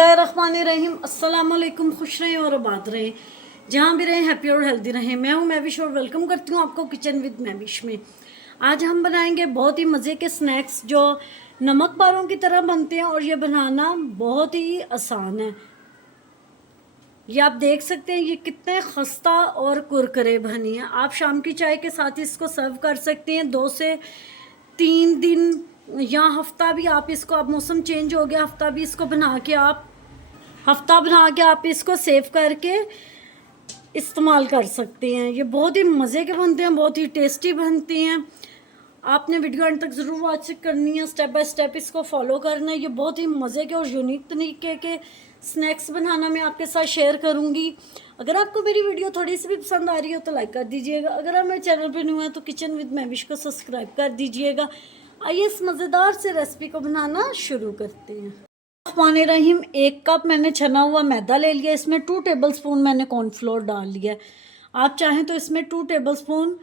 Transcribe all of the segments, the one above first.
बिस्मिल्लाहिर्रहमानिर्रहीम। अस्सलाम वालेकुम। खुश रहें और आबाद रहें, जहाँ भी रहें हैप्पी और हेल्दी रहें। मैं हूँ मैविश और वेलकम करती हूँ आपको किचन विद मैविश में। आज हम बनाएंगे बहुत ही मज़े के स्नैक्स जो नमक पारों की तरह बनते हैं और ये बनाना बहुत ही आसान है। ये आप देख सकते हैं ये कितने खस्ता और कुरकुरे बनी है। आप शाम की चाय के साथ इसको सर्व कर सकते हैं। 2 से 3 दिन या हफ्ता भी आप इसको, अब मौसम चेंज हो गया, हफ्ता भी इसको बना के आप इसको सेव करके इस्तेमाल कर सकते हैं। ये बहुत ही मज़े के बनते हैं, बहुत ही टेस्टी बनते हैं। आपने वीडियो एंड तक ज़रूर वॉच करनी है, स्टेप बाय स्टेप इसको फॉलो करना है। ये बहुत ही मज़े के और यूनिक तरीके के स्नैक्स बनाना मैं आपके साथ शेयर करूंगी। अगर आपको मेरी वीडियो थोड़ी सी भी पसंद आ रही हो तो लाइक कर दीजिएगा। अगर आप मेरे चैनल पर न्यू है तो किचन विद मैविश को सब्सक्राइब कर दीजिएगा। आइए इस मज़ेदार से रेसिपी को बनाना शुरू करते हैं। रहीम 1 कप मैंने छना हुआ मैदा ले लिया। इसमें 2 टेबलस्पून मैंने कॉर्नफ्लोर डाल लिया। आप चाहें तो इसमें 2 टेबलस्पून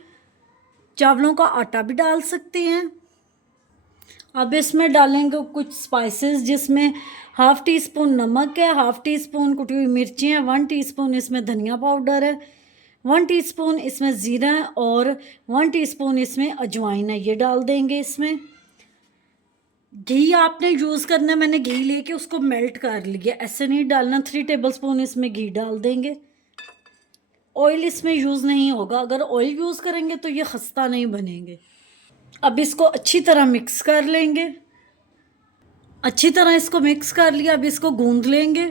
चावलों का आटा भी डाल सकते हैं। अब इसमें डालेंगे कुछ स्पाइसेस, जिसमें 1/2 टीस्पून नमक है, 1/2 टीस्पून कुटी हुई मिर्ची है, 1 टीस्पून इसमें धनिया पाउडर है, 1 टीस्पून इसमें ज़ीरा है और 1 टीस्पून इसमें अजवाइन है। ये डाल देंगे। इसमें घी आपने यूज़ करना है। मैंने घी लेके उसको मेल्ट कर लिया, ऐसे नहीं डालना। 3 टेबलस्पून इसमें घी डाल देंगे। ऑयल इसमें यूज़ नहीं होगा। अगर ऑयल यूज़ करेंगे तो ये खस्ता नहीं बनेंगे। अब इसको अच्छी तरह मिक्स कर लेंगे। अच्छी तरह इसको मिक्स कर लिया। अब इसको गूंद लेंगे।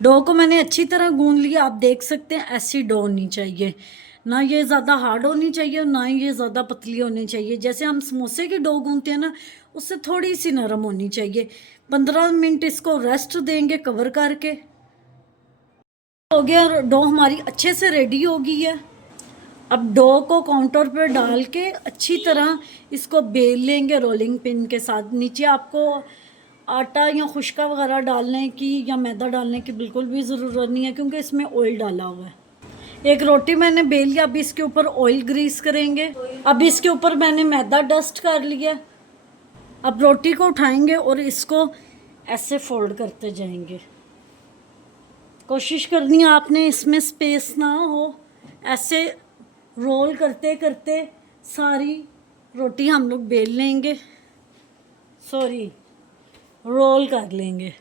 डो को मैंने अच्छी तरह गूंद लिया। आप देख सकते हैं ऐसी डो होनी चाहिए, ना ये ज़्यादा हार्ड होनी चाहिए और ना ही ये ज़्यादा पतली होनी चाहिए। जैसे हम समोसे की डो गूंदते हैं ना, उससे थोड़ी सी नरम होनी चाहिए। 15 मिनट इसको रेस्ट देंगे कवर करके। हो गया, डो हमारी अच्छे से रेडी हो गई है। अब डो को काउंटर पर डाल के अच्छी तरह इसको बेल लेंगे रोलिंग पिन के साथ। नीचे आपको आटा या खुश्का वगैरह डालने की या मैदा डालने की बिल्कुल भी ज़रूरत नहीं है, क्योंकि इसमें ऑयल डाला हुआ है। एक रोटी मैंने बेल लिया। अब इसके ऊपर ऑयल ग्रीस करेंगे। अब इसके ऊपर मैंने मैदा डस्ट कर लिया। अब रोटी को उठाएंगे और इसको ऐसे फोल्ड करते जाएंगे। कोशिश करनी है आपने इसमें स्पेस ना हो। ऐसे रोल करते करते सारी रोटी हम लोग बेल लेंगे, रोल कर लेंगे।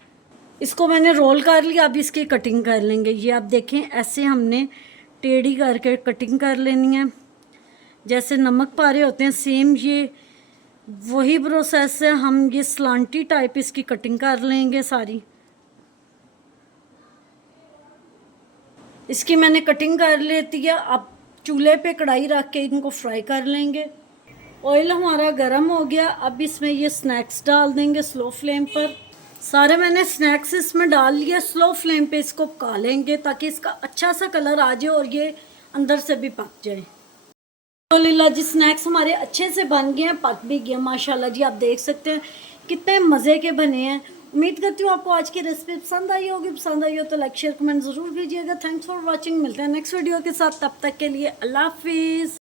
इसको मैंने रोल कर लिया। अब इसकी कटिंग कर लेंगे। ये आप देखें ऐसे हमने टेढ़ी करके कटिंग कर लेनी है, जैसे नमक पारे होते हैं सेम ये वही प्रोसेस है। हम ये स्लांटी टाइप इसकी कटिंग कर लेंगे सारी। इसकी मैंने कटिंग कर लेती है। अब चूल्हे पे कढ़ाई रख के इनको फ्राई कर लेंगे। ऑयल हमारा गर्म हो गया। अब इसमें ये स्नैक्स डाल देंगे स्लो फ्लेम पर। सारे मैंने स्नैक्स इसमें डाल लिया। स्लो फ्लेम पे इसको पका लेंगे ताकि इसका अच्छा सा कलर आ जाए और ये अंदर से भी पक जाए। अल्हम्दुलिल्लाह जी, स्नैक्स हमारे अच्छे से बन गए हैं, पक भी गए माशाल्लाह जी। आप देख सकते हैं कितने मज़े के बने हैं। उम्मीद करती हूँ आपको आज की रेसिपी पसंद आई होगी। पसंद आई हो तो लाइक शेयर कमेंट ज़रूर कीजिएगा। Thanks for watching. मिलते हैं नेक्स्ट वीडियो के साथ। तब तक के लिए अल्लाह हाफिज़।